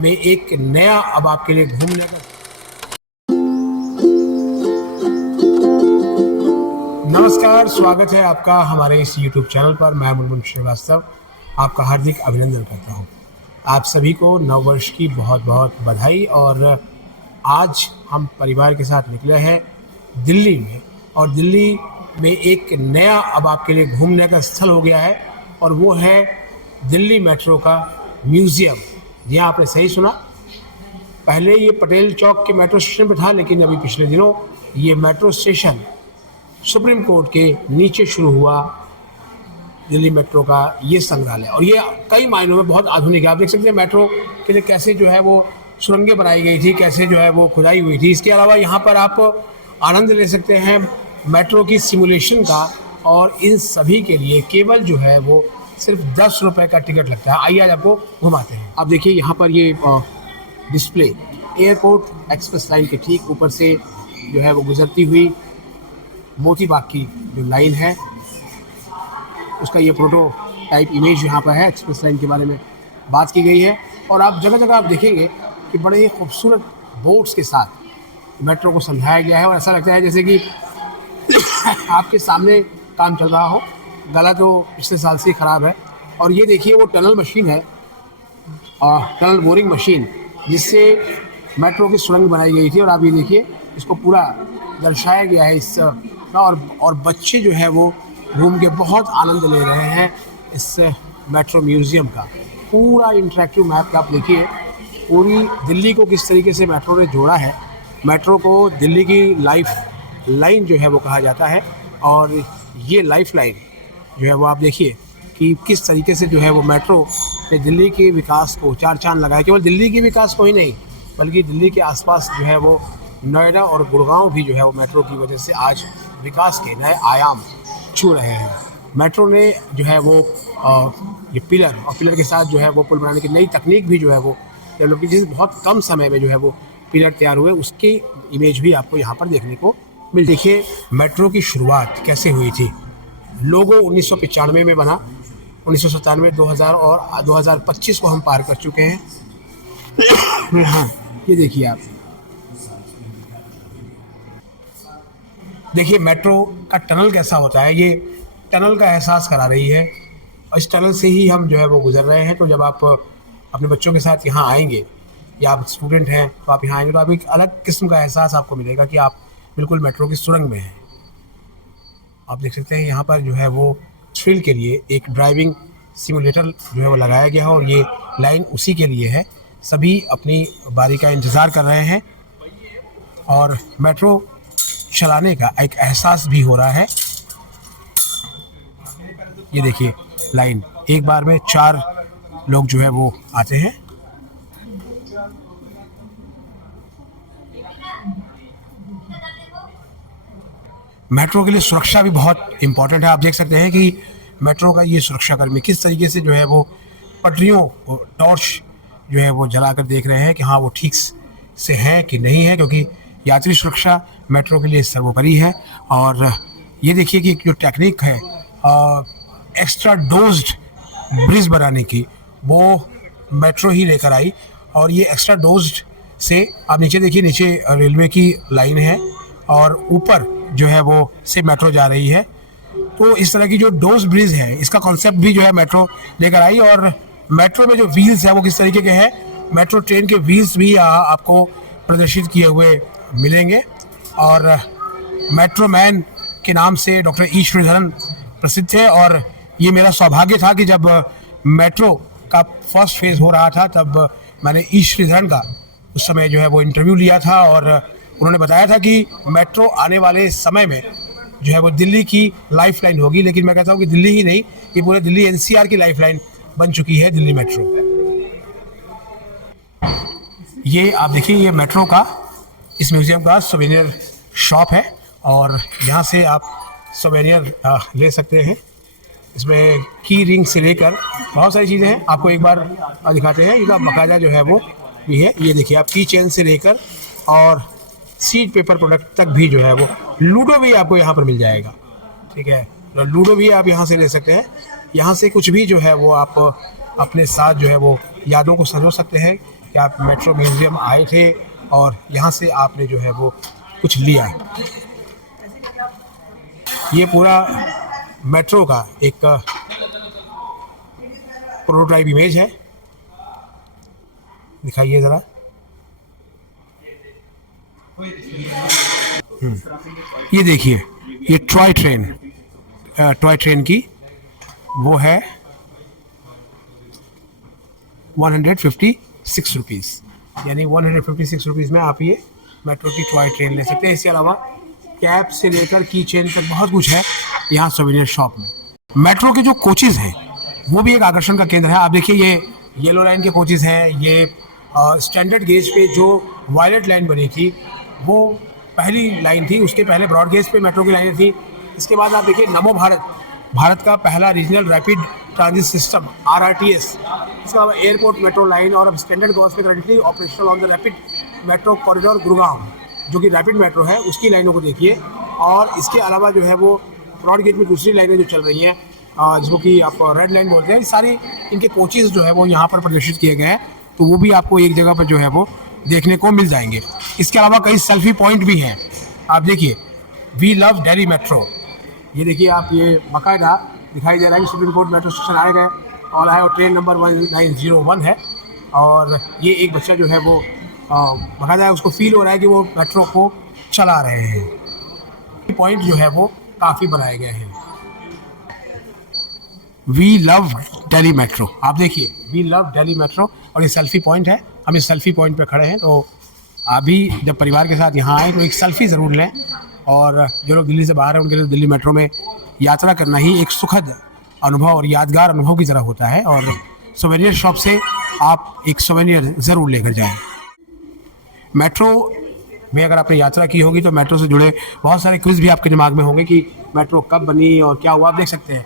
में एक नया अब आपके लिए घूमने का। नमस्कार, स्वागत है आपका हमारे इस YouTube चैनल पर। मैं मुनमुन श्रीवास्तव आपका हार्दिक अभिनंदन करता हूं। आप सभी को नव वर्ष की बहुत बहुत बधाई। और आज हम परिवार के साथ निकले हैं दिल्ली में, और दिल्ली में एक नया अब आपके लिए घूमने का स्थल हो गया है, और वो है दिल्ली मेट्रो का म्यूज़ियम। जी हाँ, आपने सही सुना। पहले ये पटेल चौक के मेट्रो स्टेशन पर था, लेकिन अभी पिछले दिनों ये मेट्रो स्टेशन सुप्रीम कोर्ट के नीचे शुरू हुआ। दिल्ली मेट्रो का ये संग्रहालय, और ये कई मायनों में बहुत आधुनिक है। आप देख सकते हैं मेट्रो के लिए कैसे जो है वो सुरंगें बनाई गई थी, कैसे जो है वो खुदाई हुई थी। इसके अलावा यहाँ पर आप आनंद ले सकते हैं मेट्रो की सिमुलेशन का, और इन सभी के लिए केवल जो है वो सिर्फ 10 रुपये का टिकट लगता है। आइए आज आपको घुमाते हैं। आप देखिए यहाँ पर ये डिस्प्ले एयरपोर्ट एक्सप्रेस लाइन के ठीक ऊपर से जो है वो गुजरती हुई मोती बाग की जो लाइन है, उसका ये प्रोटोटाइप इमेज यहाँ पर है। एक्सप्रेस लाइन के बारे में बात की गई है, और आप जगह जगह आप देखेंगे कि बड़े ही खूबसूरत बोर्ड्स के साथ मेट्रो को समझाया गया है, और ऐसा लगता है जैसे कि आपके सामने काम चल रहा हो। गला तो पिछले साल से ही ख़राब है। और ये देखिए वो टनल मशीन है, टनल बोरिंग मशीन, जिससे मेट्रो की सुरंग बनाई गई थी। और आप ये देखिए इसको पूरा दर्शाया गया है इस और बच्चे जो है वो घूम के बहुत आनंद ले रहे हैं इस मेट्रो म्यूज़ियम का। पूरा इंटरेक्टिव मैप का आप देखिए, पूरी दिल्ली को किस तरीके से मेट्रो ने जोड़ा है। मेट्रो को दिल्ली की लाइफ लाइन जो है वो कहा जाता है, और ये लाइफ लाइन जो है वो आप देखिए कि किस तरीके से जो है वो मेट्रो ने दिल्ली के विकास को चार चांद लगाए। केवल दिल्ली के विकास को ही नहीं, बल्कि दिल्ली के आसपास जो है वो नोएडा और गुड़गांव भी जो है वो मेट्रो की वजह से आज विकास के नए आयाम छू रहे हैं। मेट्रो ने जो है वो ये पिलर, और पिलर के साथ जो है वो पुल बनाने की नई तकनीक भी जो है वो डेवलप की, जिस बहुत कम समय में जो है वो पिलर तैयार हुए, उसकी इमेज भी आपको यहाँ पर देखने को मिल। देखिए मेट्रो की शुरुआत कैसे हुई थी। लोगो 1995 में बना, 1997, 2000 और 2025 को हम पार कर चुके हैं। हाँ, ये देखिए आप देखिए मेट्रो का टनल कैसा होता है। ये टनल का एहसास करा रही है, और इस टनल से ही हम जो है वो गुजर रहे हैं। तो जब आप अपने बच्चों के साथ यहाँ आएंगे, या आप स्टूडेंट हैं तो आप यहाँ आएंगे, तो आप एक अलग किस्म का एहसास आपको मिलेगा कि आप बिल्कुल मेट्रो की सुरंग में हैं। आप देख सकते हैं यहाँ पर जो है वो थ्रिल के लिए एक ड्राइविंग सिमुलेटर जो है वो लगाया गया है, और ये लाइन उसी के लिए है। सभी अपनी बारी का इंतज़ार कर रहे हैं, और मेट्रो चलाने का एक एहसास भी हो रहा है। ये देखिए लाइन, एक बार में 4 लोग जो है वो आते हैं। मेट्रो के लिए सुरक्षा भी बहुत इम्पोर्टेंट है। आप देख सकते हैं कि मेट्रो का ये सुरक्षाकर्मी किस तरीके से जो है वो पटरियों को टॉर्च जो है वो जलाकर देख रहे हैं कि हाँ वो ठीक से हैं कि नहीं है, क्योंकि यात्री सुरक्षा मेट्रो के लिए सर्वोपरि है। और ये देखिए कि जो टेक्निक है एक्स्ट्रा डोज्ड ब्रिज बनाने की, वो मेट्रो ही लेकर आई। और ये एक्स्ट्रा डोज्ड से आप नीचे देखिए, नीचे रेलवे की लाइन है, और ऊपर जो है वो से मेट्रो जा रही है। तो इस तरह की जो डोज ब्रिज है, इसका कॉन्सेप्ट भी जो है मेट्रो लेकर आई। और मेट्रो में जो व्हील्स है वो किस तरीके के हैं, मेट्रो ट्रेन के व्हील्स भी आपको प्रदर्शित किए हुए मिलेंगे। और मेट्रो मैन के नाम से डॉक्टर ई श्रीधरन प्रसिद्ध थे, और ये मेरा सौभाग्य था कि जब मेट्रो का फर्स्ट फेज़ हो रहा था, तब मैंने ई श्रीधरन का उस समय जो है वो इंटरव्यू लिया था, और उन्होंने बताया था कि मेट्रो आने वाले समय में जो है वो दिल्ली की लाइफ लाइन होगी। लेकिन मैं कहता हूँ कि दिल्ली ही नहीं, ये पूरे दिल्ली एनसीआर की लाइफ लाइन बन चुकी है दिल्ली मेट्रो। ये आप देखिए, ये मेट्रो का इस म्यूज़ियम का सोवेनियर शॉप है, और यहाँ से आप सोवेनियर ले सकते हैं। इसमें की रिंग से लेकर बहुत सारी चीज़ें हैं, आपको एक बार दिखाते हैं। इसका बाकायदा जो है वो भी है। ये देखिए आप की चेन से लेकर और सीड पेपर प्रोडक्ट तक भी जो है वो, लूडो भी आपको यहाँ पर मिल जाएगा। ठीक है, तो लूडो भी आप यहाँ से ले सकते हैं। यहाँ से कुछ भी जो है वो आप अपने साथ जो है वो यादों को संजो सकते हैं कि आप मेट्रो म्यूज़ियम आए थे और यहाँ से आपने जो है वो कुछ लिया। ये पूरा मेट्रो का एक प्रोटोटाइप इमेज है, दिखाइए ज़रा। ये देखिए, ये टॉय ट्रेन की वो है 156 रुपीज़, यानी 156 रुपीज़ में आप ये मेट्रो की टॉय ट्रेन ले सकते हैं। इसके अलावा कैप से लेकर की चेन तक बहुत कुछ है यहाँ सोवेनियर शॉप में। मेट्रो के जो कोचेज़ हैं वो भी एक आकर्षण का केंद्र है। आप देखिए, ये येलो लाइन के कोचेज़ हैं। ये स्टैंडर्ड गेज पे जो वायलेट लाइन बनी थी वो पहली लाइन थी, उसके पहले ब्रॉड गेज पे मेट्रो की लाइनें थी। इसके बाद आप देखिए नमो भारत का पहला regional rapid transit system RRTS। इसके अलावा एयरपोर्ट मेट्रो लाइन और अब स्टैंडर्ड गॉज पे currently operational on the rapid metro corridor Gurgaon, जो कि रैपिड मेट्रो है, उसकी लाइनों को देखिए। और इसके अलावा जो है वो ब्रॉड गेज में दूसरी लाइनें जो चल रही हैं, जिसको कि आप रेड लाइन बोलते हैं, सारी इनके कोचेज़ जो है वो यहाँ पर प्रदर्शित किए गए हैं। तो वो भी आपको एक जगह पर जो है वो देखने को मिल जाएंगे। इसके अलावा कई सेल्फी पॉइंट भी हैं। आप देखिए, वी लव दिल्ली मेट्रो, ये देखिए आप, ये बाकायदा दिखाई दे रहा है। सुप्रीम कोर्ट मेट्रो स्टेशन आए गए और है, और ट्रेन नंबर 1901 है। और ये एक बच्चा जो है वो बाकायदा है, उसको फील हो रहा है कि वो मेट्रो को चला रहे हैं। पॉइंट जो है वो काफ़ी बनाए गए हैं। वी लव दिल्ली मेट्रो, आप देखिए, वी लव दिल्ली मेट्रो। और ये सेल्फी पॉइंट है, हम इस सेल्फी पॉइंट पे खड़े हैं। तो अभी जब परिवार के साथ यहाँ आए तो एक सेल्फी ज़रूर लें। और जो लोग दिल्ली से बाहर हैं उनके लिए दिल्ली मेट्रो में यात्रा करना ही एक सुखद अनुभव और यादगार अनुभव की तरह होता है। और सोवेनियर शॉप से आप एक सोवेनियर ज़रूर लेकर जाएं। मेट्रो में अगर आपने यात्रा की होगी तो मेट्रो से जुड़े बहुत सारे क्विज़ भी आपके दिमाग में होंगे कि मेट्रो कब बनी और क्या हुआ। आप देख सकते हैं,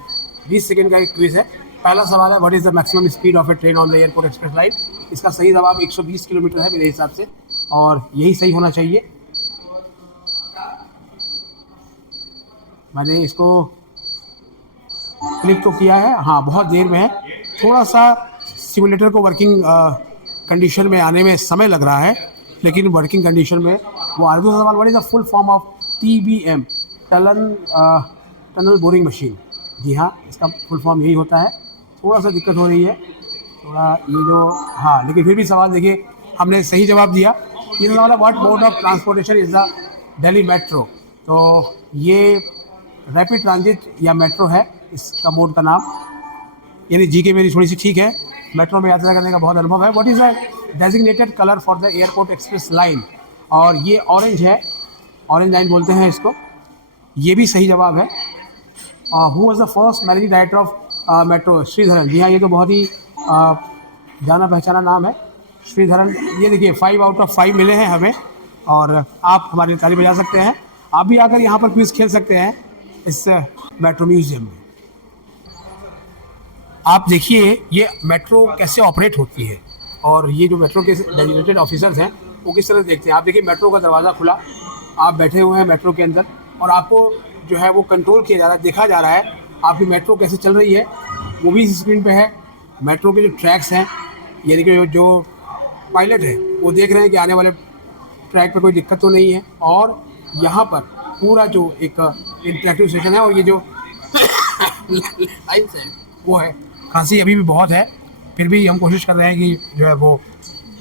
20 सेकंड का एक क्विज़ है। पहला सवाल है, what is the maximum speed of A train on the airport express line. इसका सही जवाब 120 किलोमीटर है मेरे हिसाब से, और यही सही होना चाहिए। मैंने इसको क्लिक तो किया है, हाँ बहुत देर में है। थोड़ा सा सिमुलेटर को वर्किंग कंडीशन में आने में समय लग रहा है, लेकिन वर्किंग कंडीशन में वो आ। दूसरा सवाल, what is the full form of TBM, tunnel boring machine. जी हाँ, इसका फुल फॉर्म यही होता है। थोड़ा सा दिक्कत हो रही है, थोड़ा ये जो, हाँ, लेकिन फिर भी सवाल देखिए, हमने सही जवाब दिया। ये सवाल है, what mode of transportation is the Delhi metro. तो ये रैपिड ट्रांजिट या मेट्रो है इसका मोड का नाम। यानी जीके मेरी थोड़ी सी ठीक है, मेट्रो में यात्रा करने का बहुत अनुभव है। What is the designated colour for the airport express line. और ये ऑरेंज है, ऑरेंज लाइन बोलते हैं इसको, ये भी सही जवाब है। Who was the first managing director of metro, Sreedharan. जी हाँ, ये तो बहुत ही जाना पहचाना नाम है, श्रीधरन। ये देखिए 5 आउट ऑफ 5 मिले हैं हमें, और आप हमारे लिए ताली बजा सकते हैं। आप भी आकर यहाँ पर क्विज खेल सकते हैं इस मेट्रो म्यूजियम में। आप देखिए ये मेट्रो कैसे ऑपरेट होती है, और ये जो मेट्रो के डेजिग्नेटेड ऑफिसर्स हैं वो किस तरह देखते हैं। आप देखिए मेट्रो का दरवाज़ा खुला, आप बैठे हुए हैं मेट्रो के अंदर, और आपको जो है वो कंट्रोल किया जा रहा है, देखा जा रहा है आपकी मेट्रो कैसे चल रही है, वो भी इस स्क्रीन पे है। मेट्रो के जो ट्रैक्स हैं, यानी कि जो पायलट है वो देख रहे हैं कि आने वाले ट्रैक पे कोई दिक्कत तो नहीं है। और यहाँ पर पूरा जो एक इंटरेक्टिव सेशन है, और ये जो लाइन्स है वो है। खांसी अभी भी बहुत है, फिर भी हम कोशिश कर रहे हैं कि जो है वो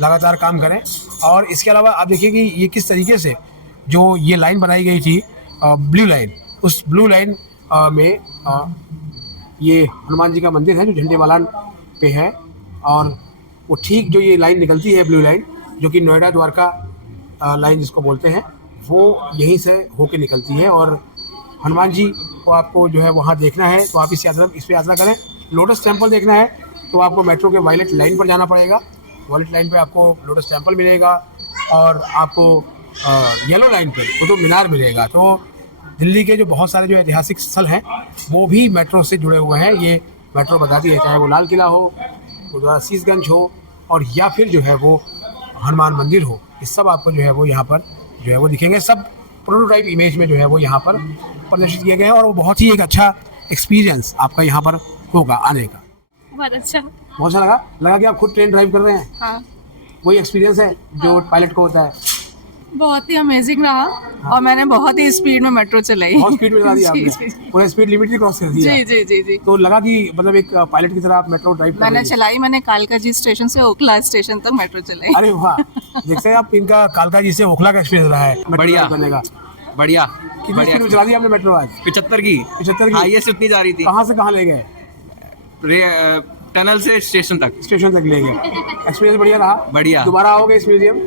लगातार काम करें। और इसके अलावा आप देखिए कि ये किस तरीके से जो ये लाइन बनाई गई थी, ब्लू लाइन, उस ब्लू लाइन में ये हनुमान जी का मंदिर है जो झंडे वालान पे है। और वो ठीक जो ये लाइन निकलती है, ब्लू लाइन, जो कि नोएडा द्वारका लाइन जिसको बोलते हैं, वो यहीं से होके निकलती है। और हनुमान जी को आपको जो है वहाँ देखना है तो आप इस पे यात्रा करें। लोटस टेम्पल देखना है तो आपको मेट्रो के वायलेट लाइन पर जाना पड़ेगा। वायलेट लाइन पे आपको लोटस टेम्पल मिलेगा, और आपको येलो लाइन पे कुतुब मीनार मिलेगा। तो दिल्ली के जो बहुत सारे जो ऐतिहासिक स्थल हैं वो भी मेट्रो से जुड़े हुए हैं। ये मेट्रो बताती है, चाहे वो लाल किला हो, गुरुद्वारा शीशगंज हो, और या फिर जो है वो हनुमान मंदिर हो, ये सब आपको जो है वो यहाँ पर जो है वो दिखेंगे। सब प्रोटोटाइप इमेज में जो है वो यहाँ पर प्रदर्शित किए गए हैं, और वो बहुत ही एक अच्छा एक्सपीरियंस आपका यहाँ पर होगा आने का। बहुत अच्छा लगा कि आप खुद ट्रेन ड्राइव कर रहे हैं। हाँ। वही एक्सपीरियंस है जो पायलट को होता है? बहुत ही अमेजिंग रहा और मैंने बहुत ही स्पीड में मेट्रो चलाई। बहुत स्पीड में चला दिया जी, आपने, जी। पूरा स्पीड लिमिट ही क्रॉस कर दिया। जी जी जी जी। तो लगा कि मतलब एक पायलट की तरह आप मेट्रो ड्राइव कर मैंने रही हैं। चलाई, मैंने कालका जी स्टेशन से ओखला स्टेशन तक मेट्रो चलाई। अरे वाह, देखते हैं आप इनका कालका जी से ओखला का एक्सपीरियंस रहा है मेट्रो बढ़िया। ड्राइव करने का। बढ़िया कितनी स्पीड में चला दिया आपने मेट्रो आज? 75 की 75 की? हाईएस्ट उतनी जा रही थी कहाँ से कहाँ ले गए? टनल से स्टेशन तक। स्टेशन तक ले गए। एक्सपीरियंस बढ़िया रहा? बढ़िया। दोबारा आओगे इस म्यूजियम?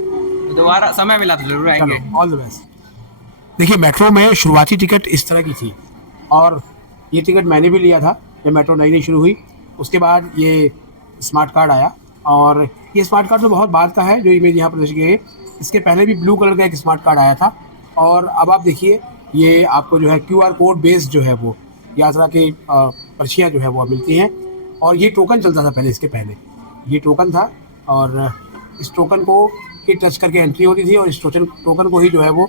दोबारा समय मिला तो जरूर आएंगे। चलो, ऑल द बेस्ट। देखिए, मेट्रो में शुरुआती टिकट इस तरह की थी और ये टिकट मैंने भी लिया था जब मेट्रो नई नई शुरू हुई। उसके बाद ये स्मार्ट कार्ड आया और ये स्मार्ट कार्ड तो बहुत बाद का है जो इमेज यहाँ प्रदर्शित की है। इसके पहले भी ब्लू कलर का एक स्मार्ट कार्ड आया था और अब आप देखिए ये आपको जो है QR कोड बेस्ड जो है वो यात्रा की पर्चियाँ जो है वो मिलती हैं और ये टोकन चलता था पहले। इसके पहले ये टोकन था और इस टोकन को ही टच करके एंट्री होती थी और इस टोकन को ही जो है वो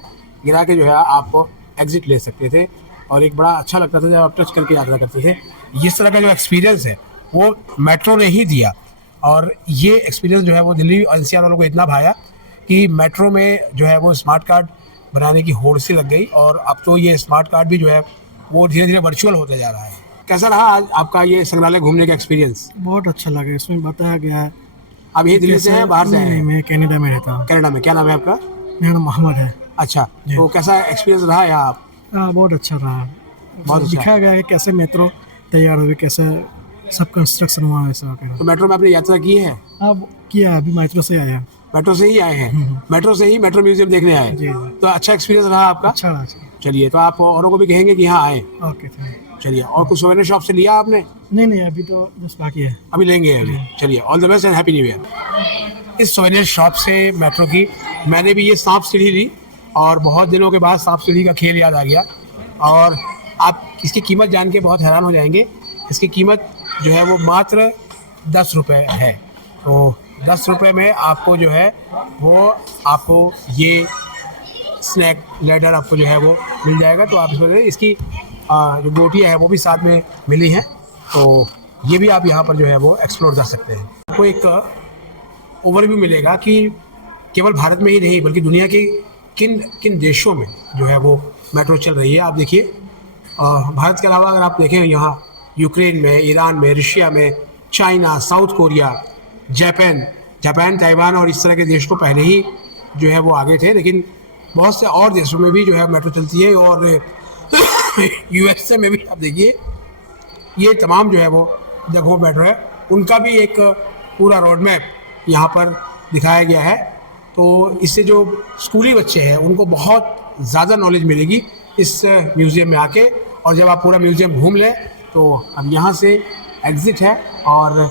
गिरा के जो है आप एग्जिट ले सकते थे और एक बड़ा अच्छा लगता था जब आप टच करके यात्रा करते थे। इस तरह का जो एक्सपीरियंस है वो मेट्रो ने ही दिया और ये एक्सपीरियंस जो है वो दिल्ली और NCR वालों को इतना भाया कि मेट्रो में जो है वो स्मार्ट कार्ड बनाने की होड़ सी लग गई और अब तो ये स्मार्ट कार्ड भी जो है वो धीरे धीरे वर्चुअल होते जा रहा है। कैसा रहा आज आपका ये संग्रहालय घूमने का एक्सपीरियंस? बहुत अच्छा लगा। इसमें बताया गया है। अब ये दिल्ली से है बाहर से नहीं, है? मैं कनाडा में रहता हूँ। कनाडा में। क्या नाम है आपका? मेरा नाम मोहम्मद है। अच्छा, तो कैसा एक्सपीरियंस रहा यहाँ आप? बहुत अच्छा रहा। बहुत अच्छा। दिखाया गया है कैसे मेट्रो तैयार हुई, कैसे सब कंस्ट्रक्शन हुआ है ऐसा वगैरह। तो मेट्रो में आपने यात्रा की है? अब किया, अभी मेट्रो से आया। मेट्रो से ही आए हैं? मेट्रो से ही मेट्रो म्यूजियम देखने आए? जी। तो अच्छा एक्सपीरियंस रहा आपका? अच्छा रहा। चलिए, तो आप औरों को भी कहेंगे कि यहाँ आए? ओके, थैंक चलिए, और कुछ सोवेनियर शॉप से लिया आपने? यू। नहीं, अभी तो बस बाकी है। अभी लेंगे अभी। चलिए, all the best and happy new year. इस सोवेनियर शॉप से मेट्रो की मैंने भी ये सांप सीढ़ी ली और बहुत दिनों के बाद सांप सीढ़ी का खेल याद आ गया और आप इसकी कीमत जान के बहुत हैरान हो जाएंगे। इसकी कीमत जो है वो मात्र 10 रुपये है। तो 10 रुपये में आपको जो है वो आपको ये स्नैक लैडर आपको जो है वो मिल जाएगा। तो आप इसमें इसकी जो गोटियाँ हैं वो भी साथ में मिली हैं, तो ये भी आप यहाँ पर जो है वो एक्सप्लोर कर सकते हैं। आपको एक ओवरव्यू मिलेगा कि केवल भारत में ही नहीं बल्कि दुनिया के किन किन देशों में जो है वो मेट्रो चल रही है। आप देखिए, भारत के अलावा अगर आप देखें यहाँ यूक्रेन में, ईरान में, रशिया में, China, south Korea, Japan, Taiwan और इस तरह के देश तो पहले ही जो है वो आगे थे, लेकिन बहुत से और देशों में भी जो है मेट्रो चलती है और USA में भी आप देखिए ये तमाम जो है वो जगहों मेट्रो है, उनका भी एक पूरा रोड मैप यहाँ पर दिखाया गया है। तो इससे जो स्कूली बच्चे हैं उनको बहुत ज़्यादा नॉलेज मिलेगी इस म्यूज़ियम में आके, और जब आप पूरा म्यूज़ियम घूम लें तो अब यहाँ से एग्ज़िट है और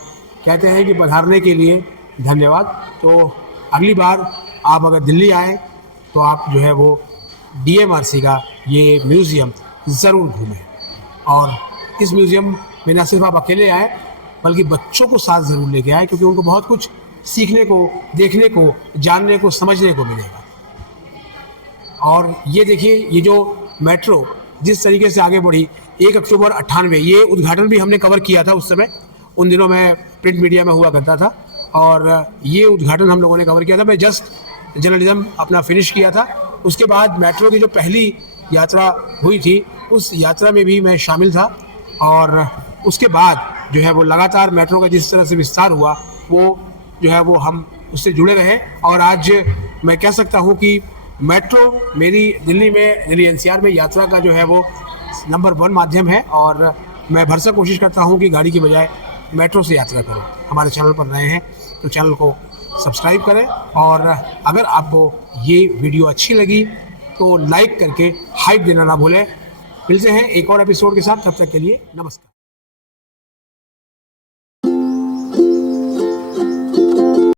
कहते हैं कि पधारने के लिए धन्यवाद। तो अगली बार आप अगर दिल्ली आएँ तो आप जो है वो DMRC का ये म्यूज़ियम ज़रूर घूमें और इस म्यूज़ियम में न सिर्फ आप अकेले आए बल्कि बच्चों को साथ ज़रूर लेके आए, क्योंकि उनको बहुत कुछ सीखने को, देखने को, जानने को, समझने को मिलेगा। और ये देखिए, ये जो मेट्रो जिस तरीके से आगे बढ़ी, 1 अक्टूबर 98 ये उद्घाटन भी हमने कवर किया था उस समय। उन दिनों मैं प्रिंट मीडिया में हुआ करता था और ये उद्घाटन हम लोगों ने कवर किया था। मैं जस्ट जर्नलिज्म अपना फिनिश किया था। उसके बाद मेट्रो की जो पहली यात्रा हुई थी उस यात्रा में भी मैं शामिल था और उसके बाद जो है वो लगातार मेट्रो का जिस तरह से विस्तार हुआ वो जो है वो हम उससे जुड़े रहे और आज मैं कह सकता हूँ कि मेट्रो मेरी दिल्ली NCR में यात्रा का जो है वो नंबर 1 माध्यम है और मैं भरसक कोशिश करता हूँ कि गाड़ी की बजाय मेट्रो से यात्रा करूँ। हमारे चैनल पर नए हैं तो चैनल को सब्सक्राइब करें और अगर आपको ये वीडियो अच्छी लगी तो लाइक करके हाइप देना ना भूलें। मिलते हैं एक और एपिसोड के साथ, तब तक के लिए नमस्कार।